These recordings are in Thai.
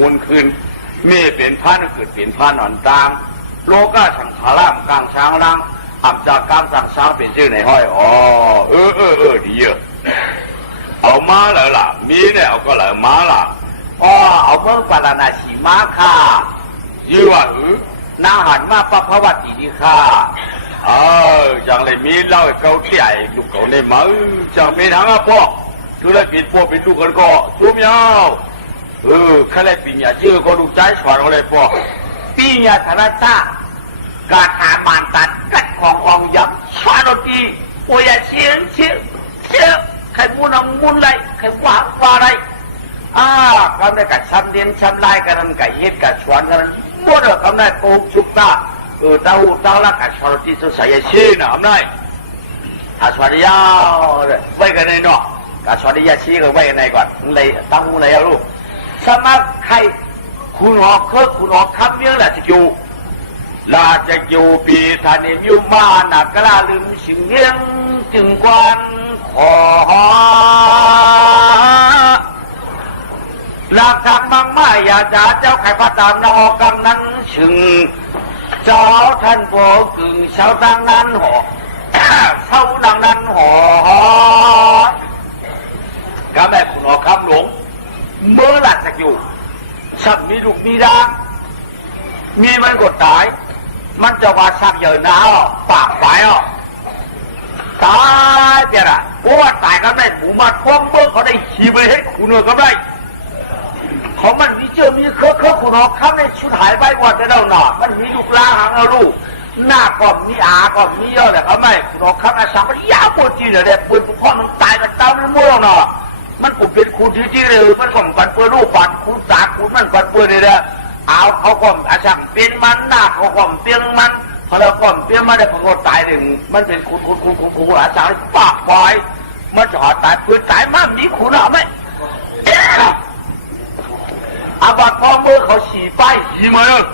คูณคืนเมื่อเป็นพันเกิดเป็นพันอ่อนตามโลกาสังขารามกลางช้างล่างอับจากการสั่งช้างเป็นชื่อในห้อยอ๋อดีเยอะเอามาแล้วล่ะมีเนี่ยเอาก็เลยมาล่ะอ๋อเอาเมื่อปาราณสีมาค่ะยี่ว่านาหันมาปะพวัติดีค่ะจังเลยมีเล่าเกาที่ไอ้ลูกเขาในมือจังมีทางอ่ะพ่อทุเรศปิดพ่อปิดลูกกันก็จุ่มยาวแค่เลยปีนี้ชื่อคนลูกใจสอนอะไรพ่อปีนี้ธนตากาถามานตัดกัดของยับชาโนตีโอ้ยเชื่อใครมุนมุนไรใครว่าไรคำได้กัดช้ำเลี้ยงช้ำลายกันกัดเฮ็ดกัดชวนกันหมดคำได้โกงชุบตาเต้าละกัดชาโนตีสุดสายชื่อนะคำได้ชวนยาวไว้กันในเนาะกัดชวนยาชี้กันไว้กันในก่อนเลยตั้งหูไหนลูกสมัครใครคุณหอกคุณหอกคำเนี้ยแหละจะอยู่ลาจะอยู่ปีธานิมิวมานักลาลืมสิ่งเลี้ยงจึงกวนขอหลักทางมังไม่อยากจะเจ้าไข่พระตามนอกกำนั้นชึงเจ้าท่านโปกึ่งเช้าดังนั้นหอเช้าดังนั้นหอกำแม่คุณหอกคำหลงเมื่อหลักจะอยู่สักมีลูกมีดามีมันกดตายมันจะว่าสักเยอะหนาวปากไฟตายเจ้าละเพราะว่าตายก็ได้ผูมาท่วมเมื่อเขาได้ขี่ไปให้คุณเนอก็ได้ของมันมีเชื่อมีเคอะคุณหอกข้ามในชุดหายไปกว่าจะเดาหนามันมีลูกล้างหางเอาลูกหน้าก็มีก็มีเยอะแต่เขาไม่คุณหอกข้ามในสังมันยาวปวดจีนเลยปืนพ่อมันตายมันเต้ามันมั่วหนามันกูเป็นคุณจริงๆเลยมันก็ปัดเปื้อนลูกปัดคุณตาคุณมันปัดเปื้อนเลยเขาก็อาจารย์เป็นมันหน้าเขาก็เปียงมันพอเราก็เปียงมันได้เขาก็ตายหนึ่งมันเป็นคุณอาจารย์ปากปล่อยมันจะตายปืนตายมันมีคุณหรือไม่อาบัติพอมือเขาฉี่ไปฉี่มาเลย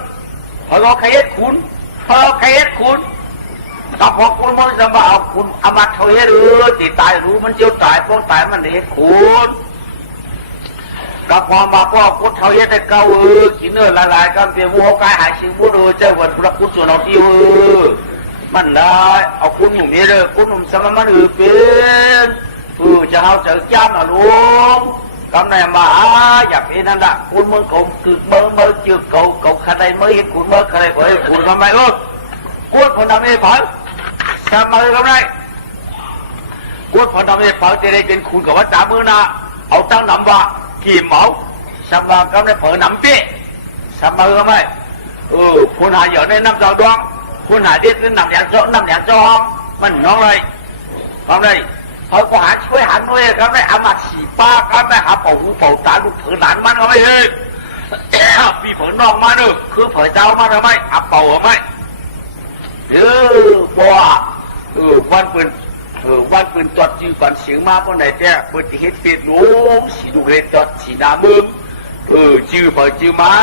พอเราขยันคุณถ้าพอคุณมันจะมาเอาคุณอาบัติเขาเฮ็ดติดตายรู้มันเจียวตายป้องตายมันเฮ็ดคุณกับความมาพ่อพุทธเขาเฮ็ดแต่เก่ากินเนื้อหลายๆกันเปียวัวกายหายชิงบุตรเจ้าวันพระพุทธส่วนเอาที่มันได้เอาคุณอยู่นี่เลยคุณหนุ่มสมมันเป็นจะเอาเจอจ้ามนะลุงกำลังมาอยากเห็นนั่นแหละคุณมึงเขาคือเมื่อเจอเขาขนาดเมื่อเห็นคุณเมื่อขนาดเมื่อคุณทำไมคุณคนทำให้ผ่านทำไมทำไมคุณคนทำให้ผ่านจะได้เป็นคุณกับว่าจ่ามือนะเอาตั้งนำว่ากี่เหมาสำหรับกำลังเผยนำเปี้ยทำไมทำไมคุณหาเหยื่อในน้ำจองดวงคุณหาเด็ดน้ำแดงจองมันน้องเลยทำไมเขาก็หาช่วยหันด้วยครับได้อามาสีป้าครับได้หาเป่าหูเป่าตาลูกเผือหลานมันเขาไม่เฮ้ยพี่เผือนองมาเนอะคือเผือเจ้ามาทำไมอาเป่าทำไมบัววันปืนจอดจีก่อนเสียงมาคนไหนแท้เปิดที่เห็นเปียดหลงสีดูเห็นจอดสีดามึงจื้อเผือจื้อมั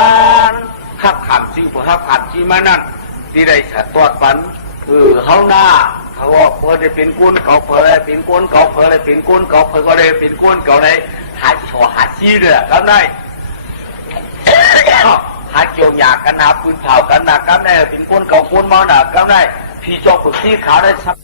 นขับขันจื้อเผือขับขันจื้อมันนั่นที่ได้ฉัดตอดฝันเขาหน้าเขาว่าเพื่อได้เป็นก้นเขาเพื่อได้เป็นก้นเขาเพื่อได้เป็นก้นเขาเพื่อก็ได้เป็นก้นเขาได้หาช่อหาชี้เลยครับได้หาเกี่ยวหยากันนาปืนเผากันนาครับได้เป็นก้นเขาก้นมาหนาครับได้พี่จอกฝึกที่ขาวได้สัก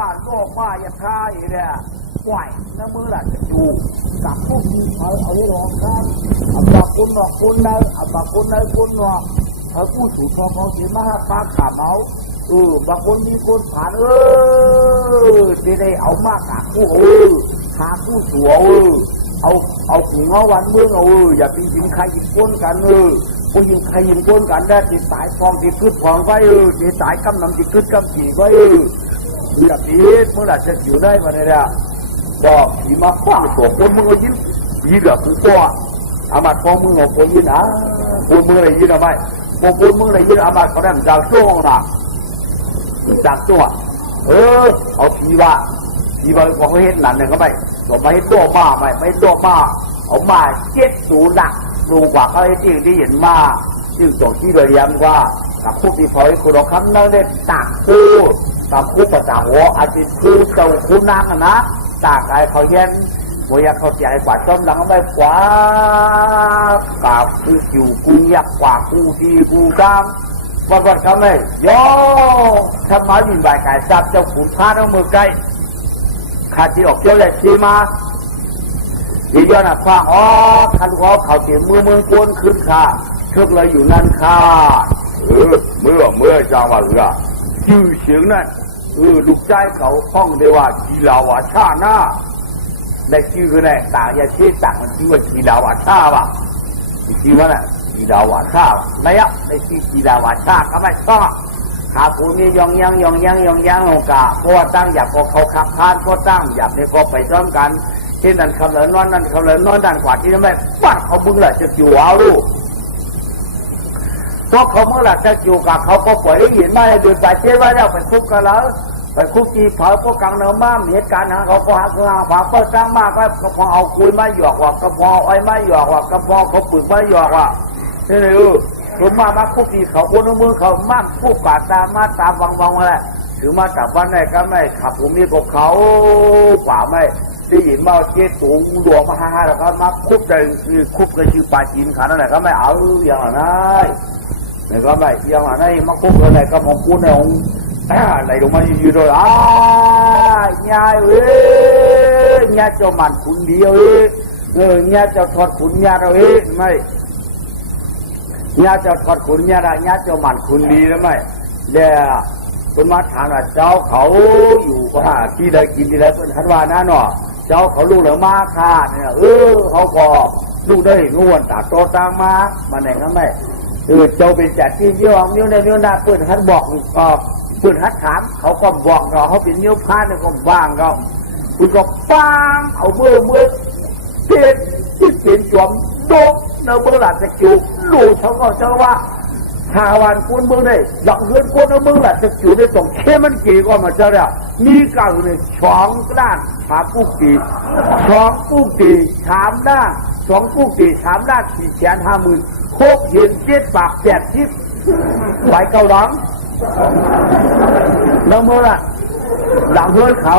บ้านก็บ้าอย่าฆ่าอีกเนี่ยไหวแล้วมือหลังจะอยู่กับพวกนี้เอาไว้รองครับเอาปากคุณหอกคุณนะเอาปากคุณนะคุณหอกเขาพูดถูกทองเขาเสียมาปากขาเมาบางคนมีคนผ่านที่ได้เอามากหาคู่หาคู่สัวเอาถึงเอาวันเมืองอย่าไปยิงใครยิงก้นกันผู้ยิงใครยิงก้นกันได้ติดสายฟองติดพืชฟองไว้ติดสายกำนำติดพืชกำขี่ไว้อย่าพีดเมื่อไหร่จะอยู่ได้มาเนี่ยบอกขี่มาคว้างตัวคนมึงก็ยิ้มแบบกูตัวอามาทองมึงเอาคนยิ้มคนมึงอะไรยิ้มทำไมคนมึงอะไรยิ้มอามาเขาได้จากช่วงน่ะจากตัวเอาผีว่า ที่บางคนเขาเห็นหนันเนี่ยก็ไม่บอกมาเห็นโดมาไม่โดมาเอามา70 หลักดูกว่าเขาไอ้ที่เห็นมาจึงตรงที่เรียนว่ากับผู้ที่พอยคุณคำนั่นเนี่ยต่างคู่กับคู่ประจาหัวอาจจะคู่เจ้าคู่นางนะต่างกันเขาเย็นหัวยาเขาใจกว่าจอมหลังไม่กว่ากับคู่อยู่คู่ยักกว่าคู่ดีคู่ดำวันเขาไม่ย่อทำไมมีใบไก่จับเจ้าขุนพาเอามือไก่ขาดที่ออกเจ้าแหลกชีมาดีย้อนคว้างอ๋อคันเขาเสียมือกวนขึ้นค่ะเทือกเลยอยู่นั่นค่ะเมื่อจังหวะชื่อเสียงนั่นลูกใจเขาห้องเดียว่ากีฬาวาชาหน้าในชื่อคือในต่างอย่างที่ต่างมันชื่อว่ากีฬาวาชาป่ะชื่อว่าน่ะกีฬาวาชาไม่อะในชื่อกีฬาวาชาก็ไม่ต้องหาผู้นี้ยองยังโอกาเพราะว่าตั้งอยากก็เขาขับพานก็ตั้งอยากเนี่ยก็ไปซ้อมกันที่นั่นคำเหลือนอนนั่นคำเหลือนอนด้านขวาที่นั่นไม่ปัดเขาบึ้งแหละจะอยู่เอาลูกเพราะเขาเมื่อไหร่จะอยู่กับเขาก็ปล่อยให้เห็นมาให้ดูใจเชื่อว่าเราไปคุกกันแล้วไปคุกจีเผาพวกกังเนื้อม้ามเหตุการณ์เขาก็หาเครื่องผ่าเปิดตั้งมากก็พอเอาคุยมาหยอกว่ากระพอไอ้มาหยอกว่ากระพอเขาปืนมาหยอกว่านี่เลยถึงมาคุกจีเขาคนมือเขาม้ามคุกปากตามมาตามวังอะไรถึงมาจากบ้านไหนก็ไม่ขับผมมีกับเขากว่าไม่ที่เห็นมาเจ๊สูงหลวงมาฮ่าแล้วก็มาคุกใจคือคุกก็คือปลาจีนขานั่นแหละก็ไม่เอาอย่างนั้นเนี่ยก็ไม่อย่างนั้นมาคุกอะไรก็มองคุณเนี่ยองอะไรลงมาอยู่ด้วยยายเว้ยยายเจ้ามันคุณเดียวเอ้ยยายเจ้าทอดคุณยาเราเอ้ยไม่ยายเจ้าทอดคุณยาเรายายเจ้ามันคุณดีแล้วไม่เดี๋ยวคุณมาถามว่าเจ้าเขาอยู่ว่าที่ใดกินที่ใดเป็นคันว่านั่นเนาะเจ้าเขาลูกเหลือมาค่ะเนี่ยเขาก็ลูกได้งวนตาโตตามมาไหนก็ไม่เจ้าเป็นจัดที่ย่องนิ้วในนิ้วหน้าเปิดคันบอกเปิดฮัดถามเขาก็บอกเราเขาเป็นนิ้วพาเนี่ยก็ว่างเราคุณก็ปังเอาเมื่อเทียนที่เป็นจอมโดกเนื้อเมื่อหลังจะจูลูกเขาก็เจ้าว่าชาวันคุณเมื่อได้หลังเฮือนคุณเมื่อหลังจะจูได้ส่งเข้มันกี่ก็มาเจ้าเนี่ยมีการเนี่ยช่องด้านหาปุ๊กตีช่องปุ๊กตีถามด้านช่องปุ๊กตีถามด้าน450,000โคกเห็น7 ปาก8 ทิศไปเกาหลังแล้วเมื่อไรหลังเฮือนเขา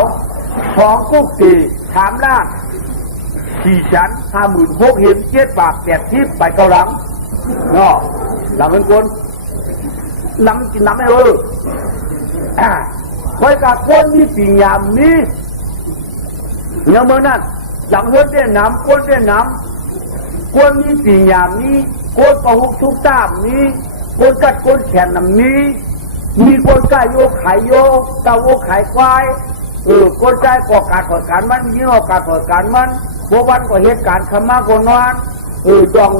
ของกุ๊กตีถามล่าง450,000โคกเห็น7 ปาก8 ทิศไปเกาหลังเนาะหลังเฮือนคนน้ำกินน้ำไม่คอยกับคนนี้ปียามนี้แล้วเมื่อนั้นหลังเฮือนได้น้ำคนได้น้ำคนนี้ปียามนี้คนประหุกทุกตามนี้คนกัดคนแขนน้ำนี้มีคนใกล้โยกขายโยกตะโวขายควายคนใกล้ก่อการเปิดการมันยิ่งออกการเปิดการมันพวกวันก็เหตุการณ์ขมาคนนอนจอง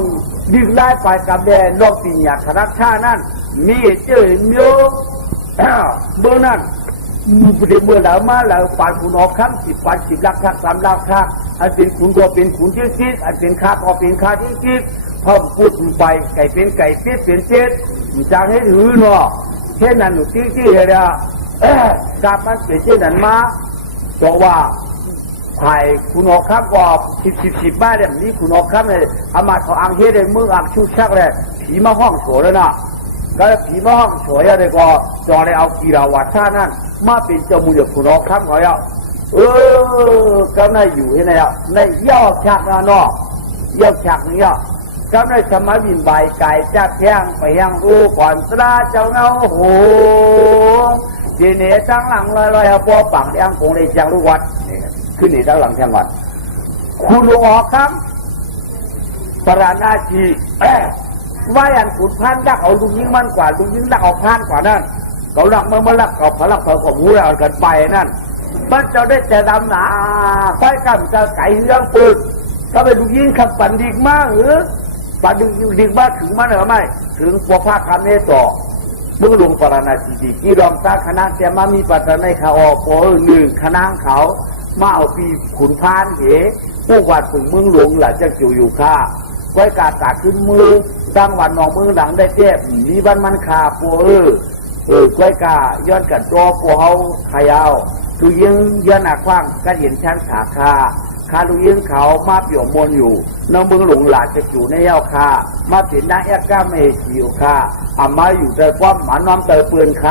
ดึงได้ไปกับแดนลอกปีญาธนักชานั่นมีเจอเมียวเมื่อนั้นเมื่อแล้วมาแล้วฝ่ายคุณออกครั้ง10 วัน10 ลักครั้ง3 ลักครั้งอันเป็นคุณก็เป็นคุณที่คิดอันเป็นข้าก็เป็นข้าที่คิดเพิ่มพูดไปไก่เป็นไก่เป็ดเป็นเป็ดจางให้ถือเนาะเช่นนั้นหนูที่เรียกลับมาเป็นเช่นนั้นมาเพราะว่าไผ่คุณออกครับว่า10 บ้านแบบนี้คุณออกครับเลยอามาเขาอังเฮได้มืออังชุดชักเลยผีมาห้องโฉยแล้วนะก็ผีมาห้องโฉยอะไรก็จอได้เอากีฬาวัดชานั่นมาเป็นเจ้ามือคุณออกครับเขาก็ในอยู่ที่ไหนในย่อชักนะเนาะย่อชักนี่ก็ในสมัยบินใบไก่จับแทงไปยังก่อนตราเจ้าเงาโหทีนี้ตั้งหลังลอยๆพอปังยังคงได้จังลูกวัดขึ้นนี่ตั้งหลังแทงวัดคุณลุงออกครับปราณาชีว่าอันขุนพันดักเอาลุงยิ่งมันกว่าลุงยิ่งดักเอาพันกว่านั่นเขาหลักเมื่อลักเขาพลักเขาของหูเรากันไปนั่นมันจะได้แต่ดำหนาไฟกันจะไก่เรื่องปืนก็เป็นลุงยิ่งขับปั่นดีมากหรือปั่นดีมากถึงมันหรือไม่ถึงพวกภาคคำนี้ต่อเมื่อลงปราณาชีดีที่รองตาคณะเจ้ามามีปัตตานีเขาออกโอ้1 คณะเขามาเอาปีขุนพานเหผู้วัดถึงเมืองหลวงหลังจากอยู่ข้าไว้กาตาขึ้นมือตั้งวันนองมือหลังได้เจ็บมีบ้านมันขาปูไว้กาย้อนกันตัวปูเขาขยาว ลูกยิงยันหนักกว้างก็เห็นชั้นขาคาลูกยิงเขามาเปี่ยวมนอยู่น้องเมืองหลงหลาจะอยู่ในเย้าคามาเป็นนางแอกก้าเมจิวคาอามาอยู่ใจความหมาน้อมเตยเปือนค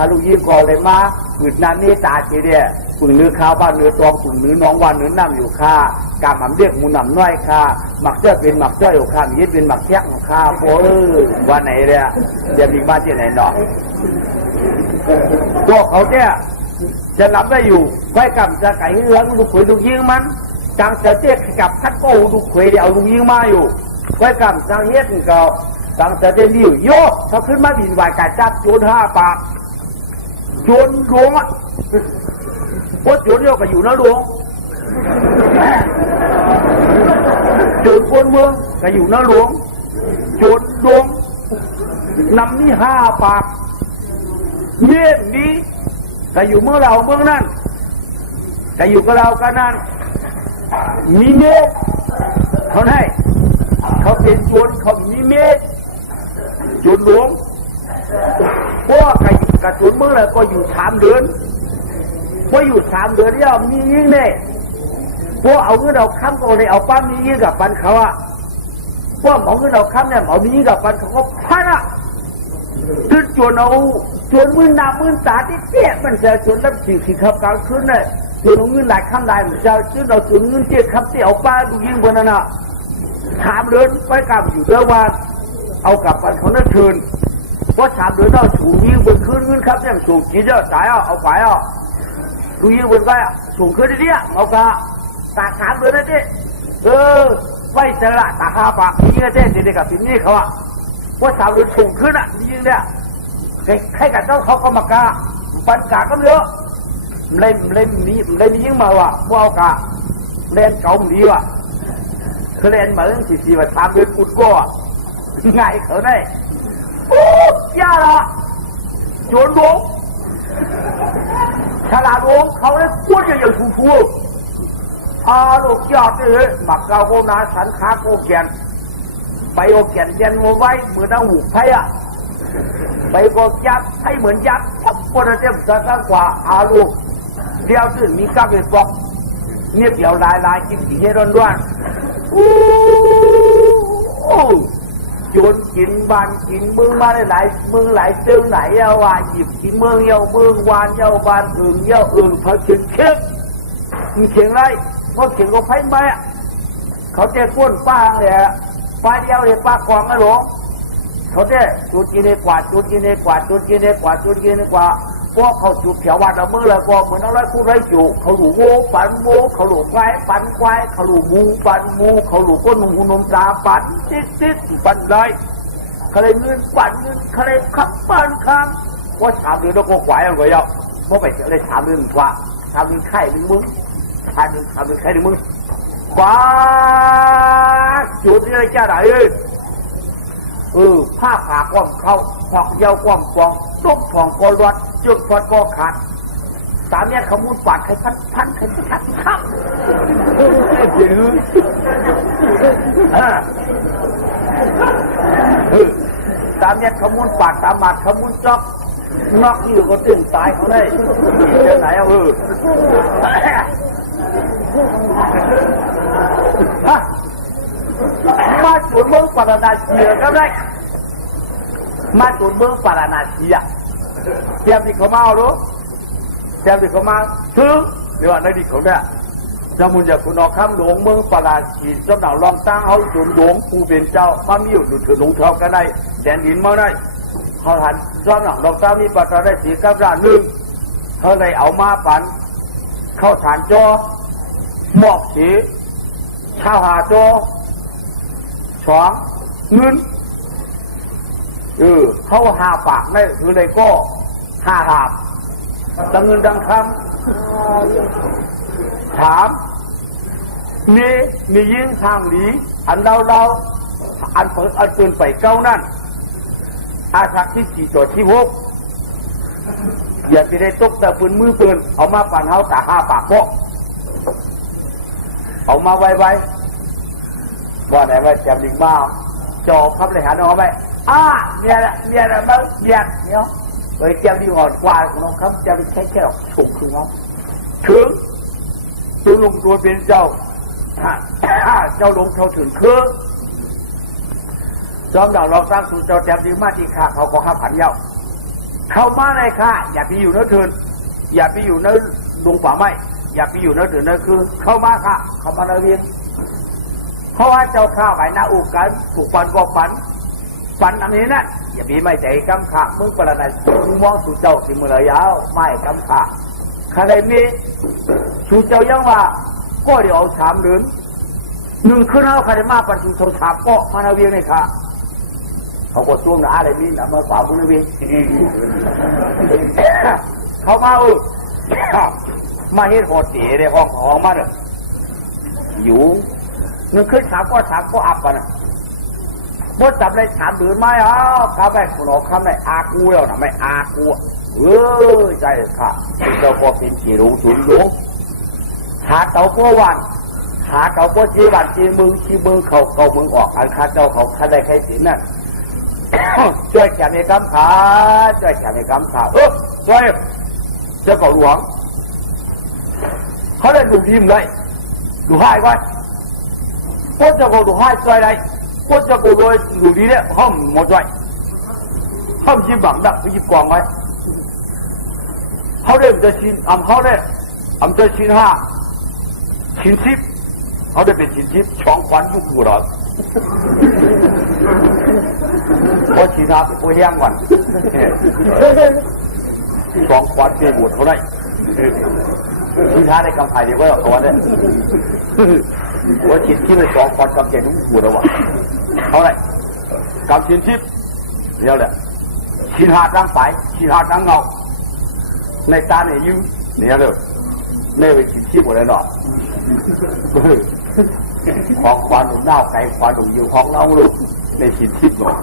าลูกยิงกอเลยมาปืนนั้นนี่ตาทีเดียปุ่นเนื้อข้าวบ้านเนื้อตองปุ่นเนื้อน้องวันเนื้อน้ำอยู่คากามหำเรียกมูนำน้อยคาหมักเจ้าเป็นหมักเจ้าอยู่คามีเป็นหมักแยกของคาโอ้ยวันไหนเนี่ยจะมีบ้านที่ไหนหนอพวกเขาเนี่ยจะรับได้อยู่ไว้กับจะไก่เฮืองลูกขวยลูกยิงมันจังจะเจ๊กกับท่านก็ลูกขวยเดี๋ยวลูกยิงมาอยู่ไว้กับจังเฮ็ดก็จังจะเจ๊ดิ้วโยกเขาขึ้นมาบินไหวกาจับโจร5 ปากโจรหลวงอ่ะโอ้โจรเดียวก็อยู่นะหลวงโจรคนเมืองก็อยู่นะหลวงโจรหลวงนำนี่5 ปากเย็นนี้ก็อยู่เมื่อเราเมืองนั้นก็อยู่กับเรากันนั้นมีเมฆเขาให้เขาเป็นโจรเขามีเมฆโจรหลวงพวกกระสุนเมื่อไรก็อยู่3 เดือนพออยู่3 เดือนเนี่ยมียิงเนี่ยพวกเอาเงินเอาค้ำก็เลยเอาปั้มมียิงกับปันเขาอะพวกเอาเงินเอาค้ำเนี่ยเอามียิงกับปันเขาก็พันอะขึ้นจวนเอาจวนมือหนามือตาที่เตี้ยมันจะจวนรับสิ่งที่ขับกลางคืนเลยจวนเอาเงินหลายคำได้มันจะจวนเอาจวนเงินเตี้ยคำเตี้ยเอาป้าดูยิงบนนั้นอะ3 เดือนไว้กลับอยู่เดือนวันเอากลับปันเขานั่นคืนเพราะ3 เดือนเราถูกยิงบนคืนเงินครับเนี่ยถูกกินเยอะตายเอาไปอ่ะถูกยิงบนไปถูกคืนได้เนี่ยเอากะตา3 เดือนนั่นดิไว้เจอละตา5 ปากยิงได้เด็กกับสิ่งนี้เขาอ่ะว่า3 เดือนถูกคืนอ่ะยิงเนี่ยให้กับเจ้าเขาก็มากาปันกาก็เยอะเล่นนี้ยิงมาว่ะพวกเอากะเล่นเก่าดีว่ะคือเล่นเหมือนสี่ว่า3 เดือนปุดก็ง่ายเขาได้โอ้ยาละโจรหลวงฉลาดหลวงเขาเลยพูดอย่างฟูลูกยอดเลยหมักเกาโกนาสันขาโกเกียนไปโอเกียนเย็นโมไว้เหมือนเอาหูไพ่อะไปโกยัดให้เหมือนยัดทับคนเต็มจะตั้งกว่าลูกเดียวซึ่งมีกล้ามเป็นปอกเนี่ยเดี๋ยวลายกินสีร้อนโยนกินบ้านกินเมืองมาได้หลายเมืองหลายเจ้าไหนเอาว่าหยิบกินเมืองเยาเมืองวานเยาบ้านอื่นเยาพอเขียนเขียนไรเพราะเขียนก็ไพ่ไม้เขาจะก้นป้าเลยป้าเดียวเลยป้ากองนะหลวงเขาจะจุดกินกว่าจุดกินกว่าพวกเขาจุดเขียววัดเอามือเลยก็เหมือนอะไรคู่ไรจุเขาหลูโง่ปันโม่เขาหลูควายปันควายเขาหลูมูปันมูเขาหลูก้นหนุ่มตาปันติดปันไรเขาเลยเงินปันเงินเขาเลยขับปันคำว่า3 เดือนแล้วก็ควายอะไรอ่ะเพราะไปเจอเลย3 เดือนกว่า3 เดือนไข่หนึ่งมึง3 เดือนไข่หนึ่งมึงบ้าจุดนี่อะไรจ้าไหนผ้าขาก้อมเข้าหอกเยาก้อมฟองตกฟองกอรดจุดฟอนก็ขาด3 เนี่ยขมุนปาดใครพันใครทักข้าม3 เนี่ยขมุนปาด3 บาทขมุนจอกนอกอยู่ก็ตื่นตายเขาได้เจ้าไหนมาจุดเมืองปาราณาเชียก็ได้มาจุดเมืองปาราณาเชียเจ้าที่เขามาเอาหรือเจ้าที่เขามาถึงเดี๋ยวในที่เขาเนี่ยจะมุนจากคุณออกคำหลวงเมืองปาราชีสำหรับลองตั้งเขาจุดหลวงผู้เป็นเจ้าความมีอยู่ถือหลวงเท่ากันได้แดนดินมาได้เขาหันสำหรับลองตั้งนี้ปัตตาได้สีกับร้านหนึ่งเขาเลยเอามาปั่นเข้าฐานจอหมอกสีข้าวหาจอ2 เงินเขา5 ปากได้คือเลยก็5 หาบดังเงินดังคำถามมียิงทางหลีอันเราอันเปิดอันปืนไปเก้านั่นอาชักที่4 ที่ 6อย่าไปได้ตกแต่ปืนมือปืนเอามาปั่นเขาแต่5 ปากพวกเอามาไว้ว่าไหนว่าจำลิงมาจอครับเลยหาน้องไปเนี่ยมันเบียดเนี่ยไปเจ้าดีอ่อนกว่าของน้องครับจะไปใช้แค่ถูกคือว่า ถึงตัวลงตัวเป็นเจ้าเจ้าลงเขาถึงคือจอมดาวเราสร้างสู่เจ้าแจ่มดีมากที่ข้าเขาก็ข้าผันเย้าเข้ามาเลยค่ะอย่าไปอยู่เนื้อเทินอย่าไปอยู่เนื้อดงป่าไม้อย่าไปอยู่เนื้อเถินเนื้อคือเข้ามาค่ะเข้ามาในเวียนเพราะว่าเจ้าข้าไปนาอุกันถูกปันบอกปันอันนี้นะอย่าไปไม่ใจกำขามึงประนันมึงมองสู่เจ้าสิมือระยาวไม่กำขาใครมีสู่เจ้ายังว่าก็เดี๋ยวเอา3 เดือนหนึ่งขึ้นเอาใครมาปันสู่ชาบก็มาในเวียนเลยค่ะเขาก็ช่วงหน้าอะไรมีนะมาฝ่าบุญเวียนเขามามาเฮ็ดโหดเต๋ในห้องของมาเนี่ยอยู่นึกขึ้นถามก็อับกันนะบดจับเลย3 เดือนไหมข้าไปขนมข้าไม่อากูแล้วนะไม่อากูใจค่ะเราก็เป็นกี่รู้ถึงรู้หาเต่าก็วันหาเต่าก็ชี้วันชี้มึงเขามึงออกอันข้าเจ้าเขาข้าได้ใครสินน่ะช่วยแขนในกำขาช่วยช่วยเจ้าเก่าหลวงเขาได้ดูดีมเลยดูให้ไว้พวกเจ้าก็ดูให้ใจไรพวกเจ้าก็ดูดีเนี่ยห้องหมดใจห้องยิ้มบังดักไปยิ้มกองไว้เขาได้จะชินเขาได้จะชิน5 ชิน10เขาได้เป็นชิน10ช่องควันทุกตัวเราเพราะชิน5เป็นผู้แห้งวันช่องควันเป็นบวชเขาได้ชิน5ในกำไพเดียวก็ตัวเนี่ยว่าชินที่เป็น2 ควันกำเจนทุกบวชเราอะเขาได้กำชิน10เดียวเลยชิน5ตั้งไปชิน5ตั้งเงาในตาเนี่ยยืมเนี่ยเลยไม่ไปชิน10หมดเลยเนาะของควันหนุ่มหน้าไก่ควันหนุ่มอยู่ของเราลูกในชิน10หรอก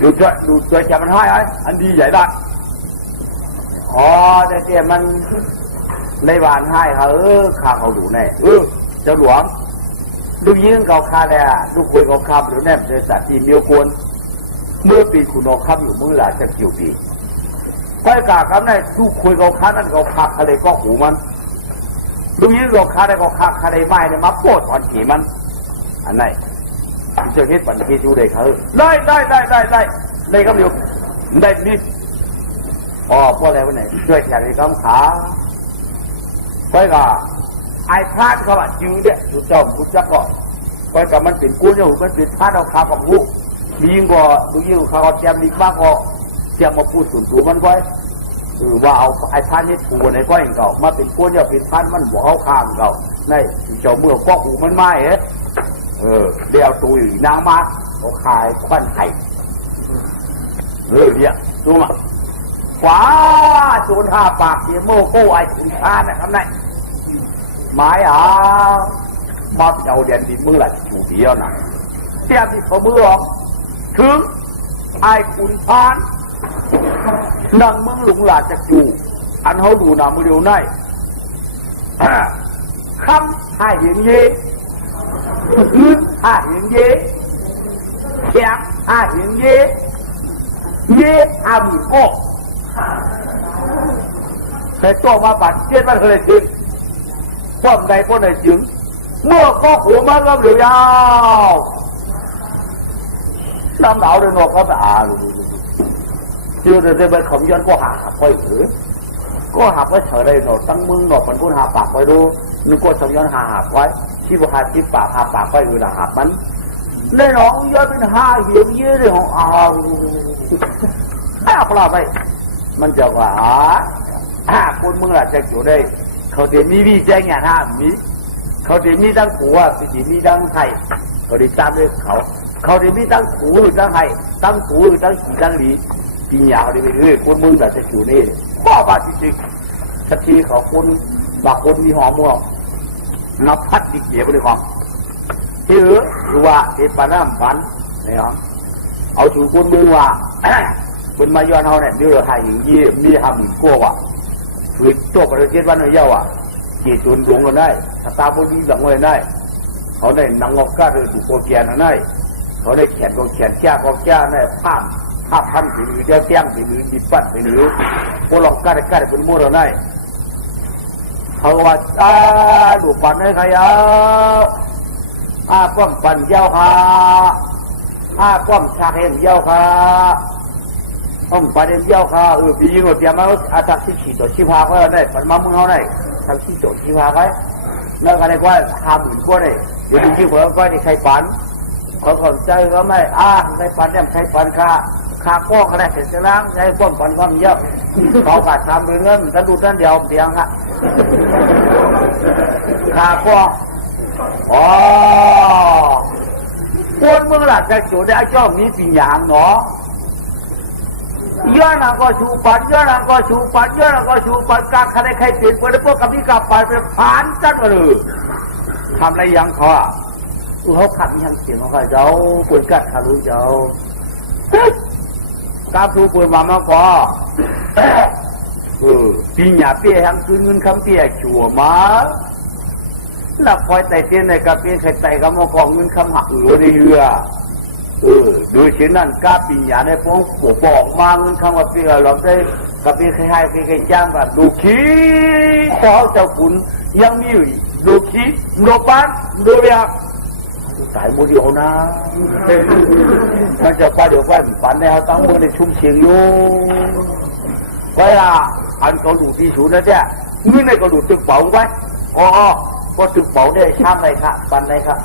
ดูช่วยแกมันให้อันดีใหญ่ดักแต่เตี้ยมันในบ้านให้เขาข้าเขาดูแน่เจ้าหลวงลูกยิงเขาคาแล้วลูกคุยเขาคาหรือแน่บริษัทอีเมียวกวนเมื่อปีคุณนกครับอยู่เมื่อหลายจะกี่ปีก้อยกาครับในลูกคุยเขาคานั่นเขาคาอะไรก็หูมันลูกยิงเขาคาได้เขาคาอะไรไม่เนี่ยมาโคตรถอนขี่มันอันไหนเจ้าเฮ็ดปัญญาจูได้เขาได้ครับเดี๋ยวได้ดิพวกอะไรวะเนี่ยช่วยแขนในกำขาก้อยกาไอ้พลาดเขาว่าจื้อเนี่ยจุดจอมพุทธจักรก้อยกามันเป็นกู้เนี่ยมันเป็นพลาดเอาคาของลูกยิงก็ดูยิงเขาเตรียมดีมากก็เตรียมมาพูดส่วนตัวมันไว้ว่าเอาไอ้พลาดนี่ถูในก้อยเก่ามาเป็นกู้เนี่ยเป็นพลาดมันบอกเอาข้ามเก่าในเจ้าเมื่อก็หูมันไม่เดี๋ยวตัวอยู่นางมาเขาขายควันไข่เนี่ยดูมาขวาจูน5 ปากเสียโม่กู้ไอ้ขุนชานะครับนั่นหมายมาเอาเดียนดิมือหลักจูเดียวนะเตี้ยที่เขามือออกถึงไอ้ขุนชานั่งมึงหลุงหลาจะจูอันเขาดูหนามือเดียวได้คำให้เห็นเย่ให้เห็นเย่แข็งให้เห็นเย่มือก็แต่ตัวมาปัดเจ็ดมันเคยถึงป้อมใดป้อมใดถึงเมื่อก็หัวมันก็เหลือยาวน้ำหนาวเดินออกก็เชื่อแต่เป็นขมย้อนก็หาไปถือก็หาไว้เฉยเลยหนอตั้งมึงหนอมันพูดหาปากไปดูนึกว่าขมย้อนหาไว้ที่ว่าหาที่ปากหาปากไปอยู่หามันในหนองย้อนเป็นหาเหี้ยเยอะเลยของพลาไปมันจะว่าคนมึงล่ะจะอยู่ได้เขาเดี๋ยวมีแจ้งอย่างมีเขาเดี๋ยวมีตั้งผัวสิมีตั้งไทยเขาเดี๋ยวตามด้วยเขาเดี๋ยวมีตั้งผัวหรือตั้งไทยตั้งผัวหรือตั้งขี่ตั้งหลีปีหยาเดี๋ยวไปคนมึงล่ะจะอยู่นี่ข้อบ้าจริงๆสักทีเขาคนบางคนมีหอมมัวนับพัดดิเกี่ยวกับความที่หรือว่าเอปาน้ำฝันเนี่ยเอาถูกคนมึงว่าคนมาย้อนเขาเนี่ยมีเรื่องหายอย่างยี่มีทำกู้ว่ะคือตัวประเทศวันนี้เยาว่ะกี่จุนดวงกันได้ตาบดีหลังเลยได้เขาได้นังงอกก้าเรือถูกโกเกียนได้เขาได้แขนก็แขนแก้ก็แก้ได้ภาพพันผืนเดียวแก้มผืนดิบปัดผืนพวกหลอกก้าได้เป็นมั่วเราได้ เขาว่าลูกปันให้ใครป้อมปันเย้าค่ะป้อมชาเห็นเย้าค่ะป้อมปันเย้าค่ะปีนี้เราเตรียมมาอาจารย์ที่ขี่ตัวชีพาเขาได้ปันมามึงเขาได้ทำที่ตัวชีพาไว้แล้วก็เรียกว่า50,000 กว่าได้เดี๋ยวที่หัวก็นี่ใครปันเขาสนใจก็ไม่ใครปันเนี่ยใครปันค่าก้องอะไรเสร็จแล้วใช้ป้อมปันความเยอะเขาขาดทำเงินท่านดูท่านเดียวเพียงค่ะค่าก้องคนเมืองหลักจะจุดได้เจ้ามีปีหยางเนาะเยอะนะก็ชูปันเยอะนะก็ชูปันเยอะนะก็ชูปันการใครใครเปลี่ยนไปแล้วพวกกับนี่กับไปเป็นผ่านจัดมาเลยทำอะไรยังเขาขัดยังเสียงของเขาปืนกัดขารู้เจ้ากาสูปืนมาก็ปีหยาเปี้ยยังคืนเงินคำเปี้ยชัวมาหลับคอยไต่เตี้ยในกระเปี้ยใครไต่กับมากองเงินคำหักหรือในเรือดูเช่นนั้นกาปีหยาได้ฟ้องบอกมาเงินคำว่าเปี้ยเราได้กระเปี้ยใครใครจ้างแบบดูขี้ขอเจ้าคุณยังมีดูขี้โนปันดูเบียตายมือเดียวนะมันจะไปเดี๋ยวไปฝันในเขาตั้งมือในชุ่มเชียงอยู่ก็อันเขาดูที่สูงนะเจ้าเงินในก็ดูตึกเป๋าไว้ก็ตึกเป๋าได้ช่างเลยค่ะปันเลยค่ะ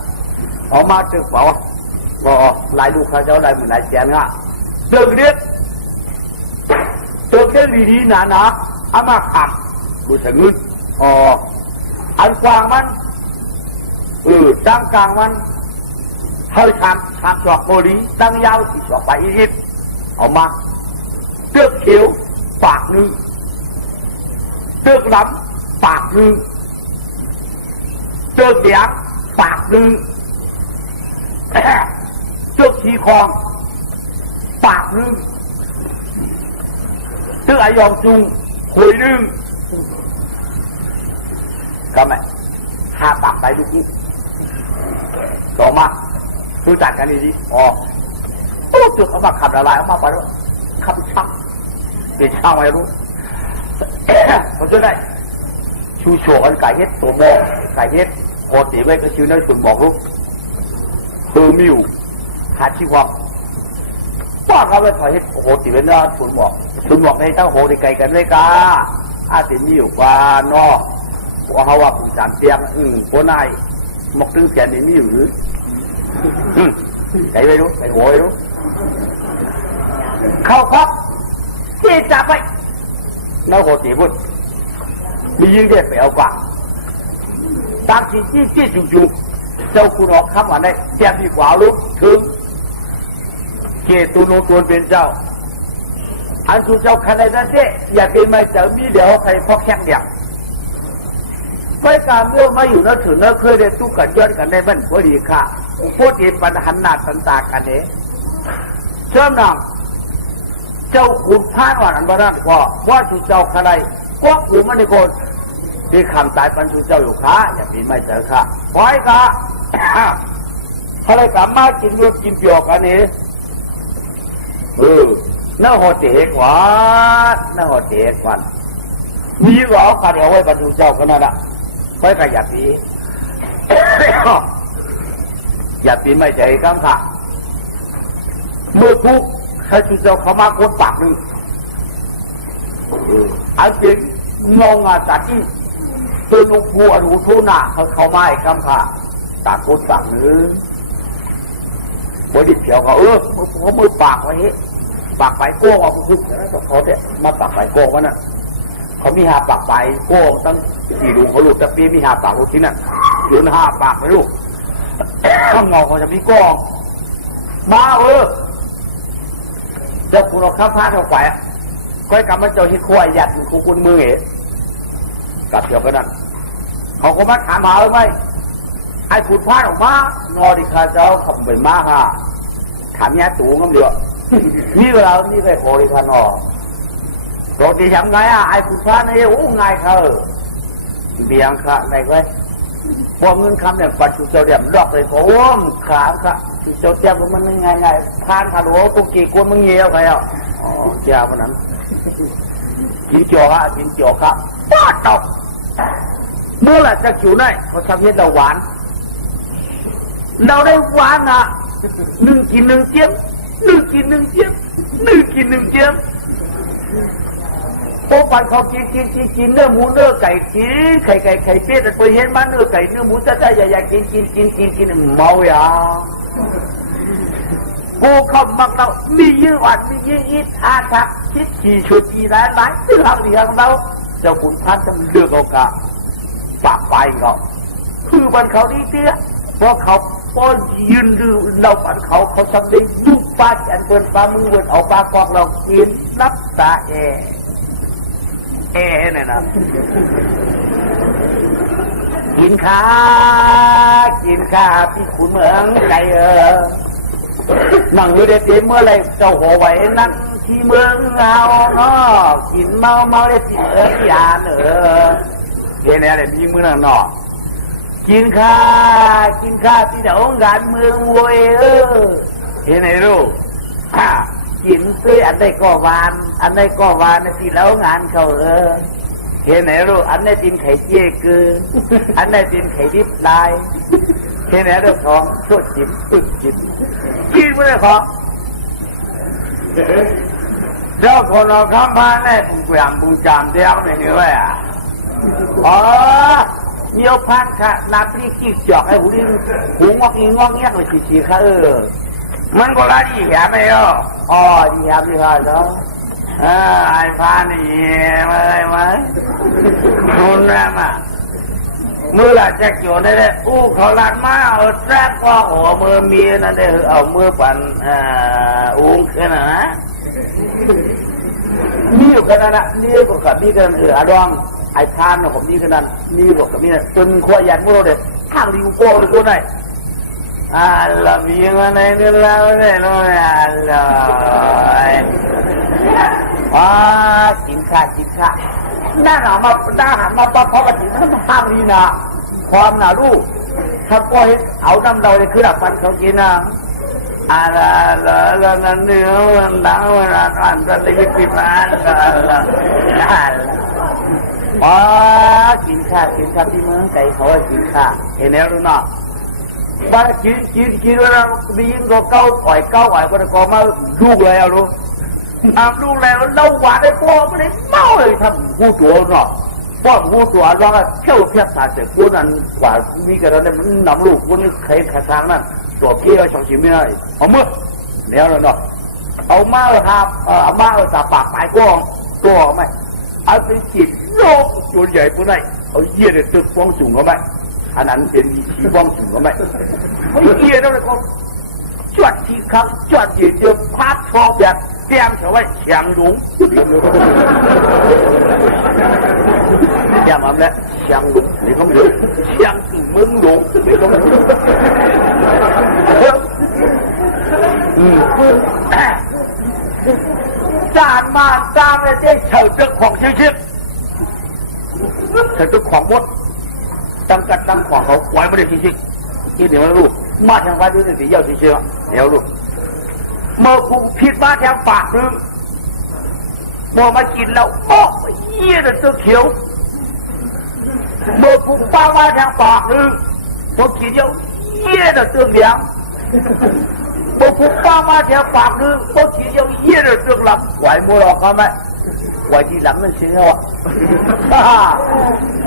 ออกมาตึกเป๋าก็หลายลูกค้าเจ้าหลายหมื่นหลายแสนอ่ะตึกเรียกดีๆหนาเอามาขับดูเสียเงินอันกว้างมันตั้งกลางมันเฮ้ยทำจอกโมลีตั้งยาวที่จอกไปอีกออกมาเตือกเขียวปากนึงเตือกล้ำปากนึงเตือกเดียกปากนึงเตือกชีคองปากนึงเตือกอายองจุงคุยนึงก็ไม่5 ปากไปลูกนี้ต่อมารู้จักกันดีตู้จุดเอามาขับละลายเอามาไปแล้วขับช่างเดี๋ยวช่างไม่รู้เขาจะได้ชูโฉกันไก่เฮ็ดตัวโมไก่เฮ็ดโคติไว้ก็ชื่อนั่นสุดบอกลูกมิวหาชีวะป้าเขาไปถอยเฮ็ดโคติไว้น่าสุดบอกในเต้าโคติไก่กันเลยกาติมิวกว่านอว่าเขาว่าผู้สามเตียงโคนายหมกตึงเสียนนี่มิวหรือไก่ไม่รู้ไก่หัวไม่รู้เข้าครับที่จับไปน้าโคติบุตรมียิงได้ไปเอากว่าตามที่จี้จุ่เจ้าคุณออกคำว่าได้แจ่มดีกว่ารู้ถึงเกตุโนตัวเป็นเจ้าอันสุเจ้าคันใดนั่นเจ๊อย่าเป็นไม่เจอมีเดี๋ยวใครพอแข้งเดียวไม่การเมื่อมาอยู่นั่นถึงนั่นเคยได้ตู้กันย้อนกันในบ้านพอดีค่ะพูดเองปัญหาหนาตันตากันเองเชื่อมนำเจ้าขุนพระอ่อนอันบารันก็ว่าสุเจ้าใครก็หูมันในคนที่คำตายปันสุเจ้าอยู่ค่ะอย่าเป็นไม่เจอค่ะปล่อยค่ะอะไรกับมากินเลือดกินเปลือกกันเองน่าหดเด็กหวานน่าหดเด็กหวานมีหรอขันเอาไว้บรรจุเจ้าขนาดน่ะค่อยขยับดีอย่าปีไม่ใจกังค่ะเมื่อทุกให้จุเจ้าเขามาคนปากหนึ่งอันเป็นงงจากที่ตัวลูกผัวรู้ทุน่ะเขามาอีกคำค่ะตากคนปากหนึ่งบริเดียวเขามือปากไว้ปากไปโก้ว่าคุณแล้วเขาเนี่ยมาปากไปโก้วะน่ะเขามี5 ปากไปโก้ตั้ง4 ลูกเขาลูกแต่ปีมี5 ปากลูกที่นั่นยืน5 ปากไปลูกข้างเงาเขาจะมีโก้มาเจ้าคุณเอาข้าวผ้าเข้าไปค่อยกลับมาเจอที่ขั้วหยัดคุณมือเหกับเดียวกันนั้นเขาก็มาถามหาไหมไอ้คุณผ้าออกมานอดิคาเจ้าขับไปมากค่ะถามแย่ตูงก็เดียวนี่เรานี่ไปโคดิคานอโรตีทำไงไอ้คุณผ้าเนี่ยไงเขาเบียงค่ะไหนไว้พวกเงินคำเนี่ยปัจจุบันเดียมรอบเลยโอ้มขาค่ะเจ้าเจ้ามันไงทานขาดหัวกุกีกวนมึงเงี้ยวใครอ่ะเจ้ามันนั้นกินจ่อค่ะป้าตก เมื่อไหร่จะอยู่ได้เขาทำให้เราหวานเราได้หวานอ่ะหนึ่งกินหนึ่งเจี๊ยบหนึ่งกินหนึ่งเจี๊ยบหนึ่งกินหนึ่งเจี๊ยบโอ้ปันเขากินเนื้อหมูเนื้อไก่กินไข่เป็ดแต่ไปเห็นมันเนื้อไก่เนื้อหมูจะได้ใหญ่ๆกินเมาอย่ากูเข้ามักเรามียืดหวานมียืดอิดอาทักคิดขี่ชุดอีหลายที่ทางเดียวเราเจ้าขุนพันจะเลือกเอากะปากไปเขาคือบันเขาดีเตี้ยเพราะเขาป้อนยืนดูเราบันเขาทำได้ยุบปลาแขนเบินปลามือเบินเอาปลากอกเรากินนับตาแเนี่ยนะกินข้าพี่ขุนเมืองไก่นั่งอยู่เด็ดเมื่อไรเจ้าหัวไหวนั่งที่เมืองเอากินเมาได้สิยาเห็นอะไรมีมือนั่งนอกินข้าที่เดี๋ยวงานเมืองเว้ยเห็นไหมลูกกินซื้ออันใดก็วานในที่แล้วงานเขาเห็นไหมลูกอันใดกินไข่เจี๊ยกืออันใดกินไข่ดิบลายเห็นไหมลูกของชดจิบตึกจิบกินไม่ได้ของเจ้าคนเราคำพานได้ปุ่งเปลี่ยนปุ่งจามเดียวในนี้ไว้เยี่ยวพันค่ะน้ำพริกขี้จอกไอ้หูดิ้งหูงอกเงี้ยเลยฉีค่ะมันก็ละดีแหมไม่หรอดีแหมดีค่ะเนาะไอ้พานนี่มาคุณนะมาเมื่อไหร่จะเกี่ยวได้เลยเขาลัดมาแทรกว่าหัวมือมีนั่นได้เอามือปั่นขึ้นนะนี่อยู่กันนะนี่ก็กับนี่กันอดองไอ้พานเนี่ยผมนี่กันนั้นนี่ก็กับนี่จนขวายันมือเราเด็ดข้างริวโก้เลยตัวไหนละมีมาในเดือนแล้วเนี่ยน้อยกินข้าหน้าหนาวมาหน้าหันมาเพราะว่าถึงมันห้ามดีนะความหนาลูกถ้าก็เห็นเอาน้ำเราเลยคือดับฟันเขากินนะแล้วนั่นเนื้อมันดังมันอ่านจะเลยปิดมันกินข้าที่เมืองไก่เขากินข้าเห็นแล้วรู้เนาะบ้านกินเวลาดียิ่งก็เก้าอ่อยก็มาลูกเลยเอาลูกลูกแล้วเราหวานได้พ่อไม่ได้เมาเลยทำหูตัวเนาะพ่อหูตัวร้องเที่ยวเพียบสาเสร็จพูดนั้นกว่ามีกันแล้วเนี่ยมันนำลูกมันใครขาทางนั่นตัวพี่ก็ช่างชิมไม่ได้เอามือแล้วเนาะเอามาเลยครับเอามาเลยตาปากปลายก้องตัวไหมเอาไปจิตโลกตัวใหญ่พวกนั้นเอาเยี่ยเลยตึกฟ้องจุ่มเขาไหมอันนั้นเป็นที่ฟ้องจุ่มเขาไหมไม่เยี่ยแล้วเลยก็จวดที่คำจวดเยี่ยพาดทองแบบเตรียมเขาไว้เชียงหลงอย่ามาแล้วเชียงหลงนี่เขาไม่รู้เชียงถึงเมืองหลงนี่เขาไม่รู้จานมาจานเลยได้เฉยเจ้าของชิบเฉยเจ้าของมดตั้งกัดตั้งของเขาไว้ไม่ได้ชิบที่เดี๋ยวลูกมาทางวัดด้วยสิเยอะชิบเดี๋ยวลูกเมื่อกูผิดมาแทงปากนึงเมื่อมากินแล้วโอ้เยี่ยตัวเขียวเมื่อกูป้ามาแทงปากนึงพอกินเยอะเยี่ยตัวเหลียงเมื่อกูป้ามาแทงปากนึงพอกินเยอะเยี่ยตัวหลับไหวมัวหรอกเขาไหมไหวที่หลังนั่นเชียว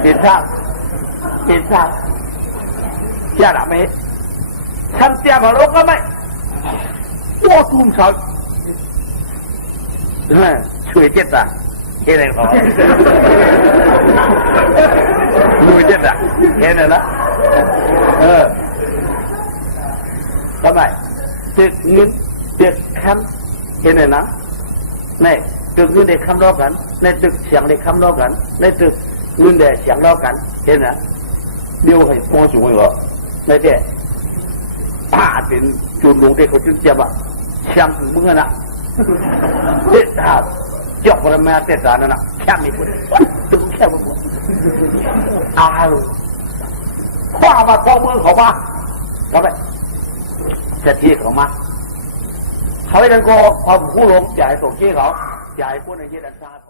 เห็นท่าเจ้าหน้าไม่ทำเสียมาโลกก็ไม่多中场，吹电的，现在好，吹电的，现在呢，ทำไมตึกเงินตึกคำเห็นไหมนะในตึกเงินเด็กคำรอบกันในตึกเสียงเด็กคำรอบกันในตึกเงินเด็กเสียงรอบกันเห็นไหมเดี๋ยวให้มองสูงเหรอในเด็กป้าเป็นจุดลงเด็กเขาจึงเจ็บอ่ะเชียงถึงมึงนะเด็ดขาดยกพลังมาเด็ดขาดนั่นนะแค่ไม่พูดตึกแค่ไม่พูดคว้ามาข้อมือเขามาทำไมจะที่เขามาเขาให้ดันก็ความผู้หลงจ่ายส่งที่เขาจ่ายพวกในเยี่ยดันทราบ